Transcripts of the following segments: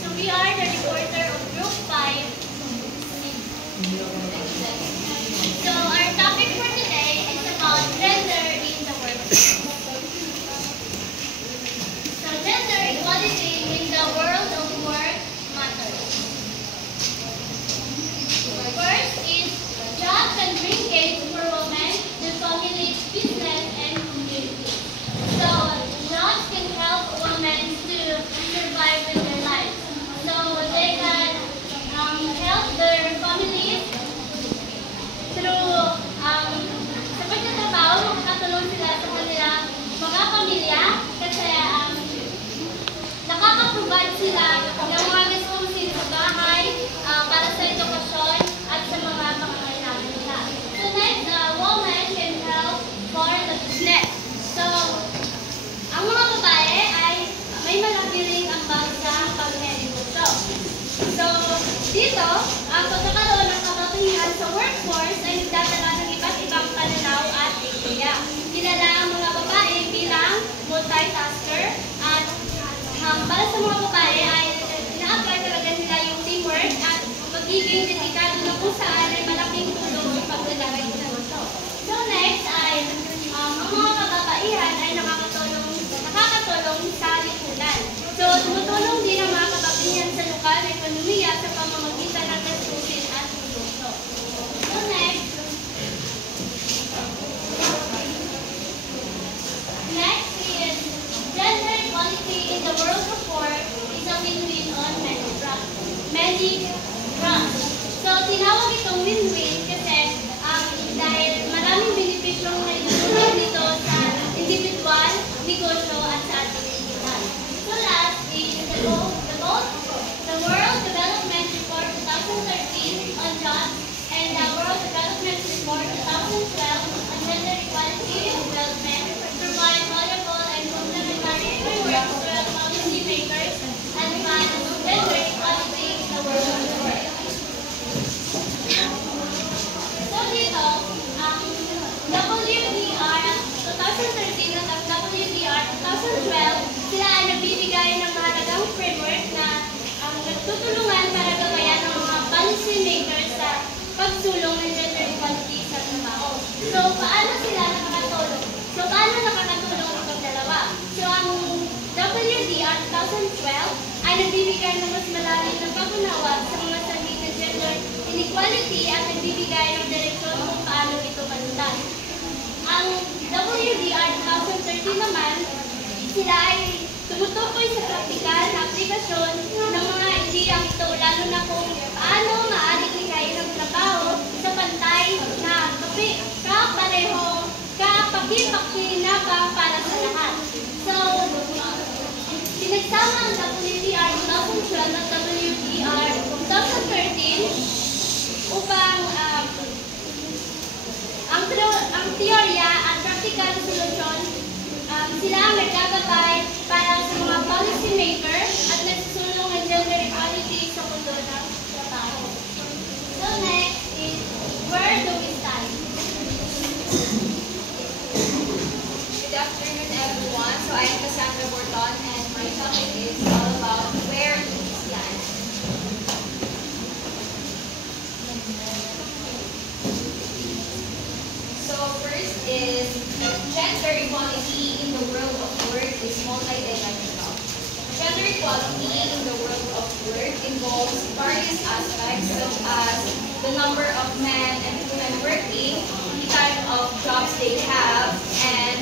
So we are the reporter of Group 5. So our topic for today is about gender in the workplace. So gender equality in the world of work matters. First is jobs can bring gains for women, the family, business, and community. So jobs can help women to survive in their lives. So they can help their families through sa pagtatrabaho, makakatulong sila sa kanilang mga pamilya kasi nakaka-provide sila ng mga gastusin sa bahay para sa edukasyon at sa mga pangangailangan nila. So next, women can help for the business. So, ang mga babae ay may malaki ring ambag sa pagnegosyo. So, dito, ang pagkakaroon ng kababayan sa workforce ay nagdadala ng iba't ibang pananaw at ideya. Kilala ang mga babae bilang multitasker at para sa mga babae ay ina-apply talaga nila yung teamwork at magiging dedikado na kung saan ay malaking tulong sa paglalagay ng negosyo. So next ay ang mga kababaihan ay nakakatulong sa lipunan. So tumutulong din ang mga kababaihan sa lokal na ekonomiya sa pamamagitan ng gastusin at negosyo. So next is gender equality in the world of work is a win-win on many fronts. So tinawag itong win-win kasi dahil maraming benepisyong naitutulong nito sa individual, negosyo at sa ating lipunan. So last is the World Development Report 2013 on jobs and the World Development Report 2012 on gender equality and development provide valuable and complementary frameworks to help policy makers advance gender equality in the world of work. So dito, WDR 2013 at WDR 2012, sila ay nagbibigay ng mahalagang framework na nagtutulungan para gabayan ng mga policy makers sa pagsulong ng gender equality sa trabaho. So, paano sila nakakatulong? So, paano nakakatulong ang dalawa? So, ang WDR 2012 ay nagbibigay ng mas malalim na pag-unawa sa mga saglit ng gender inequality at nagbibigay ng direksyon kung paano ito malutan. Ang WDR 2013 naman, sila ay tumutukoy sa praktikal na aplikasyon ng mga ideyang ito, lalo na kung paano maaaring likayin ang trabaho sa pantay na kaparehong kapaki-pakinabang para sa lahat. So, pinagsama ang WDR 2012 at WDR 2013 upang ang teorya at practical solution sila ang nagkagabay para sa mga policy maker at nagsusulong ng gender equality sa mundo ng trabaho. So next is, where do we stand? Good afternoon everyone. So I am Cassandra Borton and my topic is all about where do we stand. So first is gender equality in the world of work is multidimensional. Gender equality in the world of work involves various aspects such as the number of men and women working, the type of jobs they have, and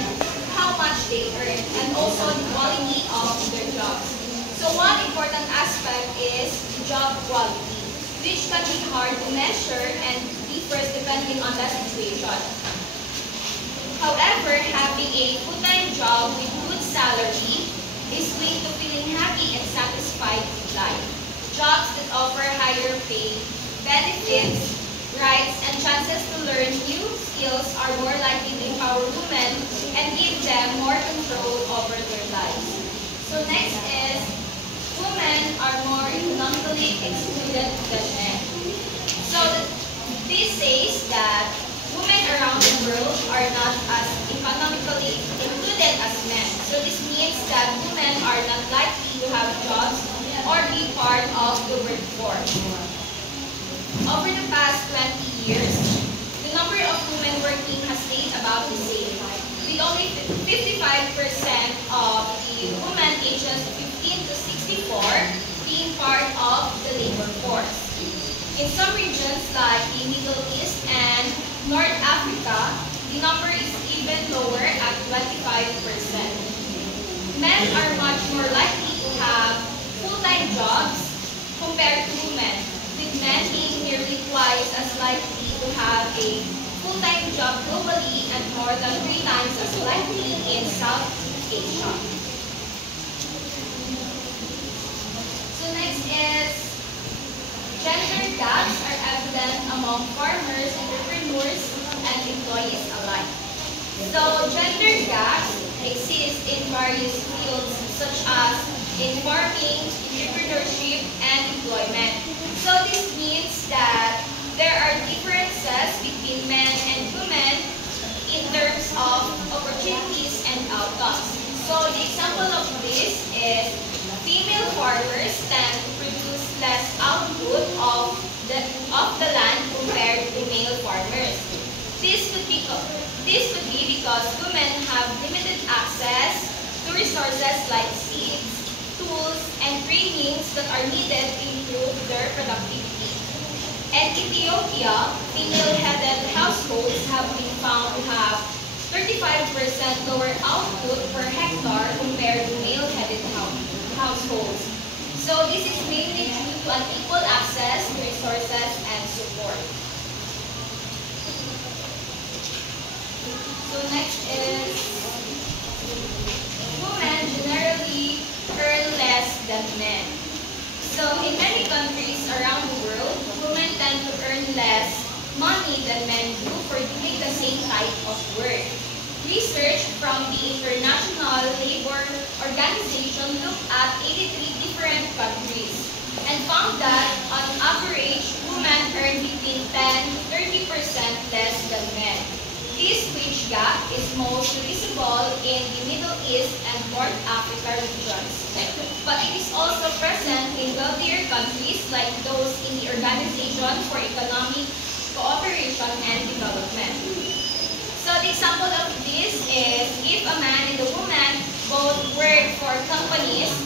how much they earn, and also the quality of their jobs. So one important aspect is job quality, which can be hard to measure and differs depending on the situation. However, having a full-time job with good salary is way to feeling happy and satisfied with life. Jobs that offer higher pay, benefits, rights, and chances to learn new skills are more likely to empower women and give them more control over their lives. So next is, women are more economically excluded than men. So this says that women around the world are not as economically included as men. So this means that women are not likely to have jobs or be the workforce. Over the past 20 years, the number of women working has stayed about the same, with only 55% of the women ages 15 to 64 being part of the labor force. In some regions like the Middle East and North Africa, the number is even lower at 25%. Men are much more likely to have full-time jobs compared to women, with men being nearly twice as likely to have a full-time job globally and more than 3 times as likely in South Asia. So next is gender gaps are evident among farmers, entrepreneurs, and employees alike. So gender gaps exist in various fields such as in farming, entrepreneurship, and employment. So this means that there are differences between men and women in terms of opportunities and outcomes. So the example of this is female farmers tend to produce less output of the land compared to male farmers. This could be because women have limited access to resources like seeds, tools, and trainings that are needed to improve their productivity. In Ethiopia, female-headed households have been found to have 35% lower output per hectare compared to male-headed households. So this is mainly due to unequal access to resources and support. So next is women generally earn less than men. So in many countries around the world, women tend to earn less money than men do for doing the same type of work. Research from the International Labour Organization looked at 83 different countries and found that on average, women earn between 10 to 30% less than men. This wage gap is most visible in the Middle East and North Africa regions, but it is also present in wealthier countries like those in the Organization for Economic Cooperation and Development. So the example of this is if a man and a woman both work for companies,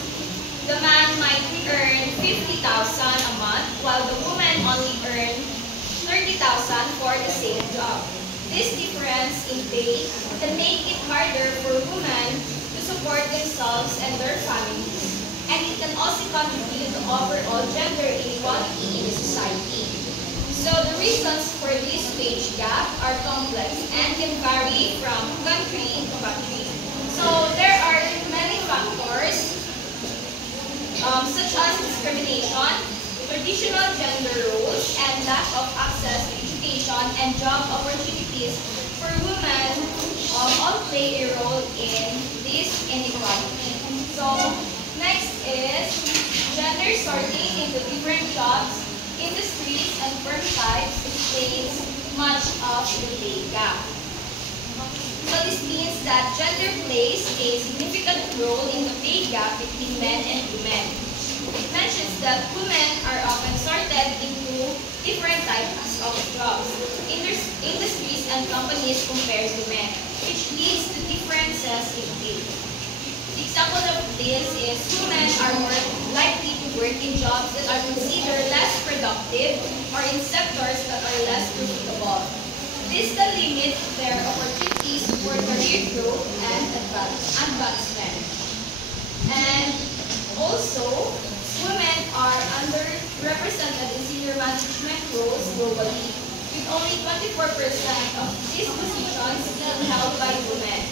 the man might earn 50,000 a month while the woman only earn 30,000 for the same job. This difference in pay can make it harder for women to support themselves and their families, and it can also contribute to overall gender inequality in the society. So the reasons for this wage gap are complex and can vary from country to country. So there are many factors such as discrimination, traditional gender roles, and lack of access to education and job opportunities for women all play a role in this inequality. So next is gender sorting into different jobs, industries, and firm types explains much of the pay gap. So this means that gender plays a significant role in the pay gap between men and women. It mentions that women are often sorted into different types of jobs, industries, and companies compared to men, which leads to differences in pay. The example of this is women are more likely to work in jobs that are considered less productive or in sectors that are less profitable. This can limit their opportunities for career growth and advancement. And also, women are underrepresented in senior management roles globally, with only 24% of these positions being held by women.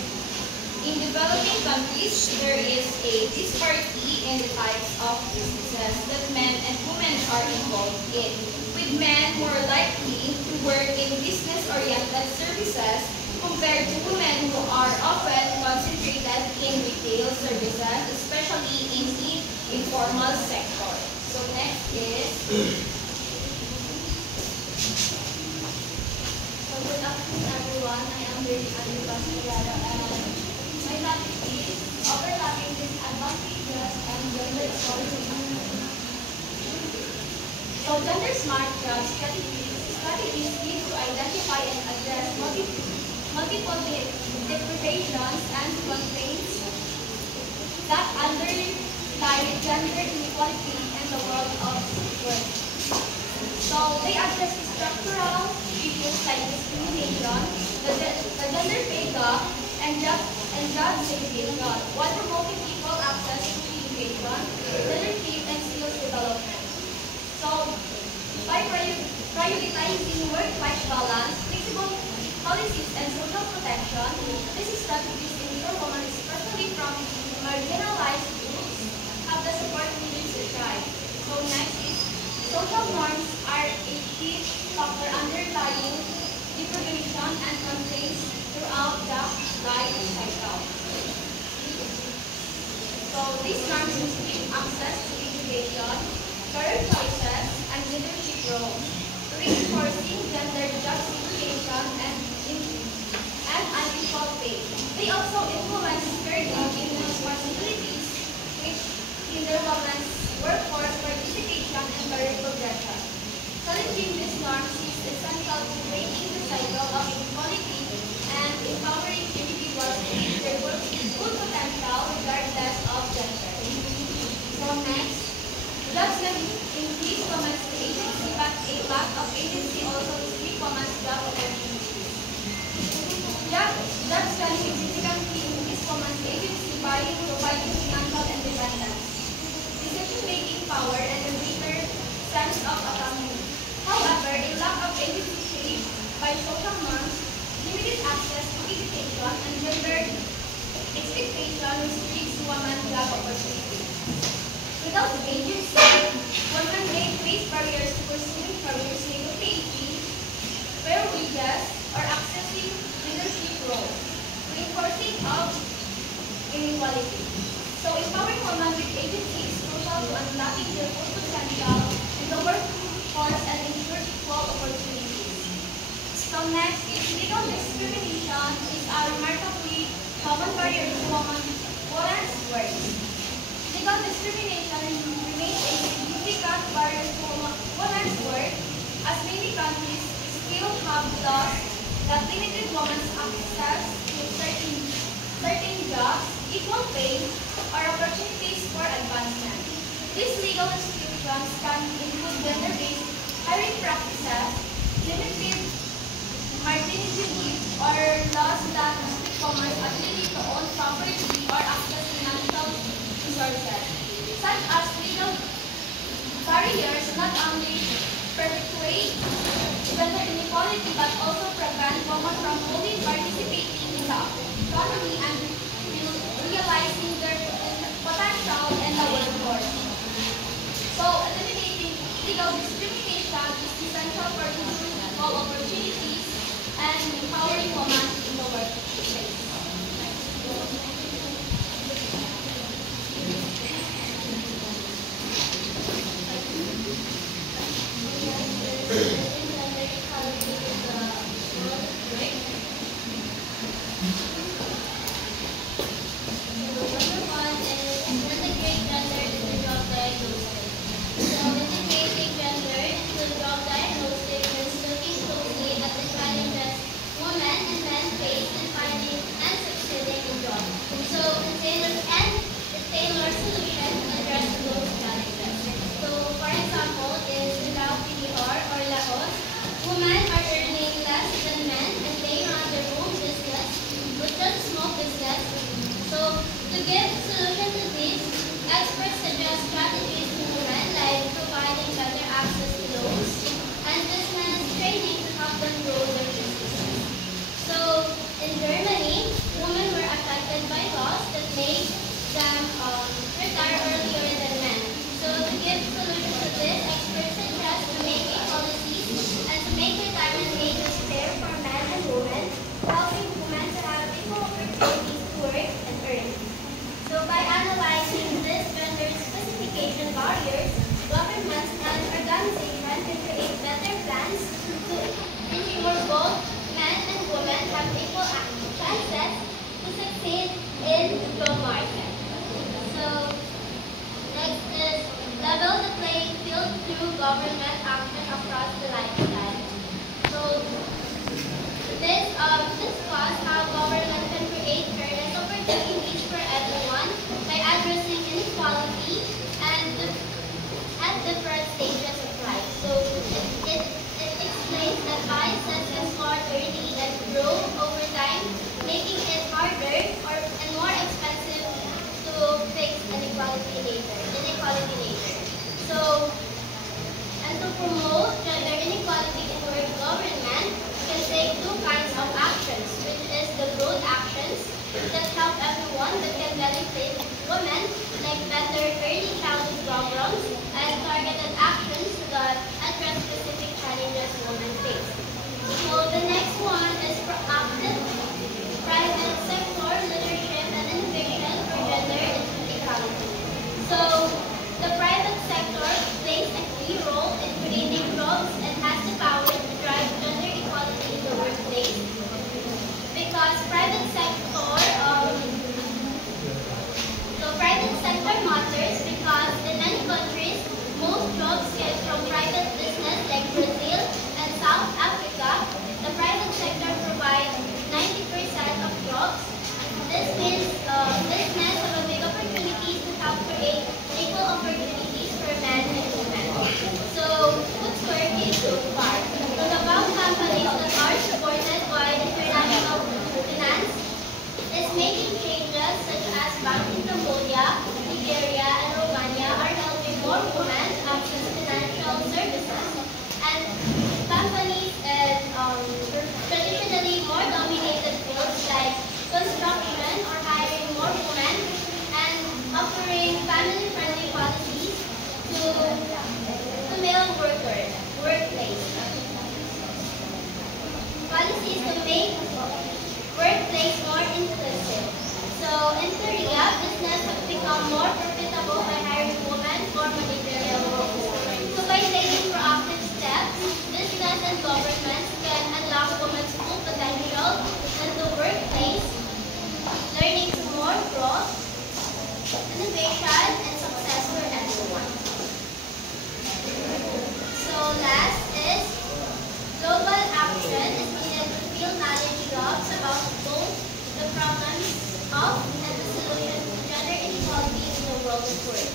In developing countries, there is a disparity in the types of businesses that men and women are involved in, with men more likely to work in business-oriented services compared to women who are often concentrated in retail services, especially in the informal sector. So next is... So good afternoon everyone, I am Grace Andrivas and my topic is overlapping disadvantages and gender equality. So gender smart job strategies need to identify and address multiple deprivations and complaints that underlie gender inequality in the world of work. So they address structural issues like discrimination, the gender pay gap, and job segregation, while promoting equal access to education, leadership, and skills development. So by prioritizing work-life balance, flexible policies, and social protection, these strategies ensure women, especially from marginalized groups, have the support needed to thrive. So next is social norms are a key factor underlying deprivation and complaints throughout the life cycle. So these norms restrict access to education, career choices, and leadership roles, reinforcing gender job segregation and unequal pay. They also influence caregiving responsibilities, which hinder women's workforce participation and career progression. Challenging these norms is essential to breaking the cycle of inequality and empowering individuals to reach their full potential regardless of gender. So next, jobs can increase women's agency, but a lack of agency also restrict women's job opportunities. Jobs can significantly increase women's agency by providing financial independence, decision-making power, and a greater sense of autonomy. However, a lack of agency shaped by social norms, limited access to education, and gender expectation restricts women's job opportunities. Without agency, women may face barriers to pursuing careers, negotiating fair wages, or accessing leadership roles, reinforcing of inequality. So empowering women with agency is crucial to unlocking their full potential in the workforce and ensure equal opportunities. So next is legal discrimination is a remarkably common barrier to women's work. Legal discrimination remains a significant barrier to women's work, as many countries still have laws that limited women's access to certain jobs, equal pay, or opportunities for advancement. These legal restrictions can include gender-based hiring practices, limited maternity leave, or laws that restrict women's ability to own property or access financial resources. Such as legal barriers not only perpetuate gender inequality but also prevent women from fully participating in the economy and realizing their potential in the workforce. So, eliminating legal discrimination is essential for ensuring equal opportunities and empowering women in the workplace. Women and men face in finding through government action across the lifestyle. So this was how government can create fairness opportunities for everyone by addressing inequality and at different stages of life. So it explains that biases can start early and grow over time, making it harder and more expensive to fix inequality later. So, and to promote gender inequality in work government, can take two kinds of actions, which is the broad actions that help everyone but can benefit women, like better early childhood programs and targeted actions that address specific challenges women face. So the next one is proactive private sector leadership and innovation for gender equality. So the private sector plays a key role in creating jobs and has the power to drive gender equality in the workplace because private sector matters because in many countries most jobs get from private business like Brazil and South Africa. The private sector provides 90% of jobs. This means business have a big opportunity to help create equal opportunities for men and women. So what's working so far? So the above companies that are supported by international finance is making changes such as Bank in Cambodia, Nigeria, and Romania are helping more women access financial services. And companies in traditionally more dominated fields like construction are hiring more women and offering family-friendly policies to male workplace. Policies to make workplace more inclusive. So in Korea, business have become more profitable by hiring women for managerial roles. So by taking proactive steps, business and governments can unlock women's full potential in the workplace, learning to more growth, innovation, and success for everyone. So last is global action is needed to fill knowledge jobs about both the problems of and the solution to gender inequality in the world of work.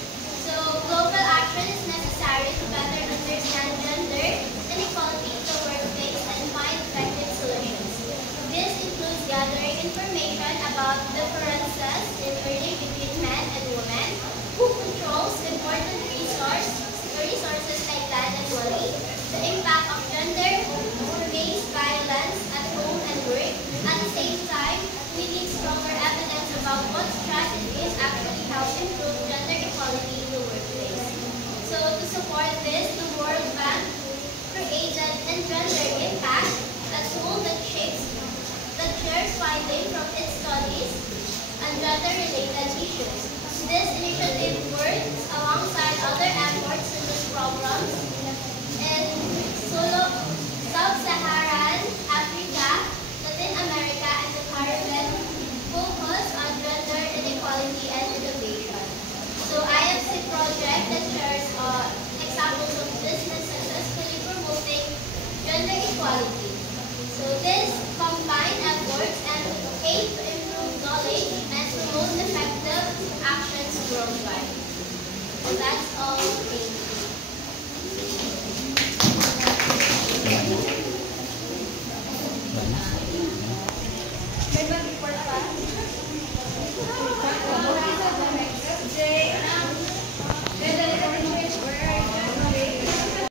So global action is necessary to better understand gender inequality in the workplace and find effective solutions. This includes gathering information about differences in earning between men and women, who controls important resources like land and money, the impact of gender-based violence at home and work. At the same time, we need stronger evidence about what strategies actually help improve gender equality in the workplace. So to support this, the World Bank created Engender Impact, a tool that shares findings from its studies on gender-related issues. This initiative works alongside other efforts in this program in Sub-Saharan Africa, Latin America, and the Caribbean, focus on gender inequality and innovation. So IFC project that shares examples of business successfully promoting gender equality. So this combined efforts and aim to improve knowledge and promote effective actions worldwide. So that's all. Thank you. May